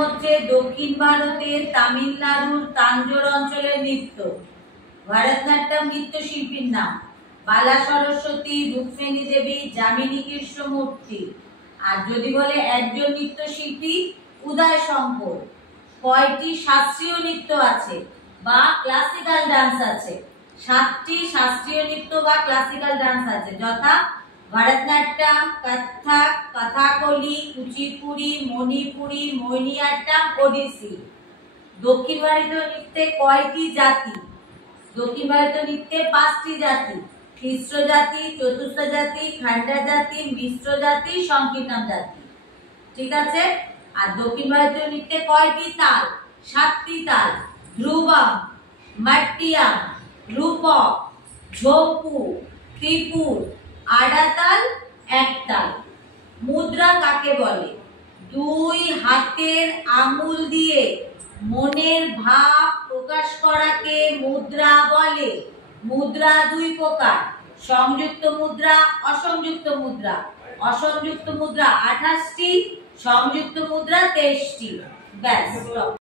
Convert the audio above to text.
হচ্ছে দক্ষিণ ভারতের তামিলনাড়ুর তাঞ্জোর অঞ্চলের নৃত্য। ভরতনাট্যম নৃত্যশিল্পীর নাম বালা সরস্বতী, রুক্মিণী দেবী, যামিনী কৃষ্ণমূর্তি। আর যদি বলে একজন নৃত্যশিল্পী, উদয় শঙ্কর। কয়টি শাস্ত্রীয় নৃত্য আছে বা ক্লাসিক্যাল ডান্স আছে? 7টি শাস্ত্রীয় নৃত্য বা ক্লাসিক্যাল ডান্স আছে, যথা ভরতনাট্যম, কত্থক, কথাকলি, কুচিপুড়ি, মণিপুরি, মোহিনীঅট্টম, ওডিসি। দক্ষিণ ভারতীয় নৃত্যে কয়টি জাতি? দক্ষিণ ভারতীয় নৃত্যে 5টি জাতি: খ্রিস্ট জাতি, চতুর্থ জাতি, খান্ডা জাতি, মিশ্র জাতি, সংকীর্তন জাতি। ঠিক আছে। আর দক্ষিণ ভারতীয় নৃত্যে কয়টি তাল? 7টি তাল: ধ্রুবম, মট্টিয়াম, রূপক, ঝোপু, ত্রিপুর, আড়াতাল, একতাল। মুদ্রা কাকে বলে? 2 হাতের আঙ্গুল দিয়ে মনের ভাব প্রকাশ করাকে মুদ্রা বলে। মুদ্রা 2 প্রকার: সংযুক্ত মুদ্রা, অসংযুক্ত মুদ্রা। অসংযুক্ত মুদ্রা 28টি, সংযুক্ত মুদ্রা 23টি। ব্যাস।